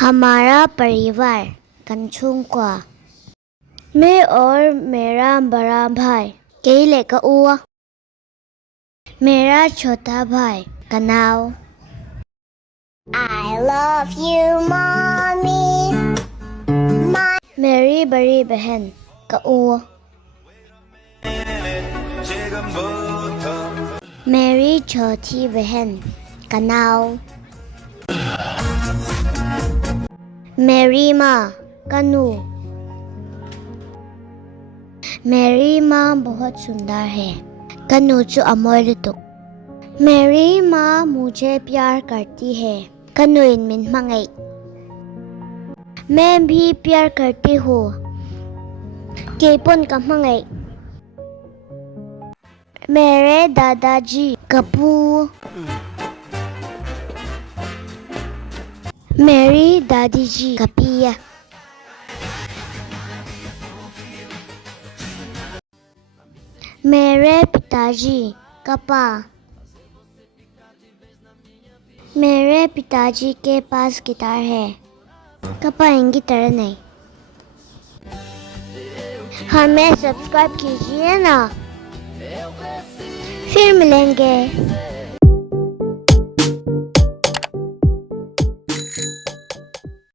हमारा परिवार कंछुंक्वा। मैं और मेरा बड़ा भाई केले का उआ। मेरा छोटा भाई कनाव। I love you, mommy. मेरी बड़ी बहन का उआ। मेरी छोटी बहन कनाव। मेरी माँ कनू। मेरी माँ बहुत सुंदर है। कनू जो अमोल तो। मेरी माँ मुझे प्यार करती है। कनू इनमिन मंगई। मैं भी प्यार करती हूँ। केपुन का मंगई। मेरे दादाजी कपू। मेरी दादी जी कपिया। मेरे पिताजी कपा। मेरे पिताजी के पास गिटार है। कपा इनकी तरह नहीं। हमें सब्सक्राइब कीजिए ना। फिर मिलेंगे।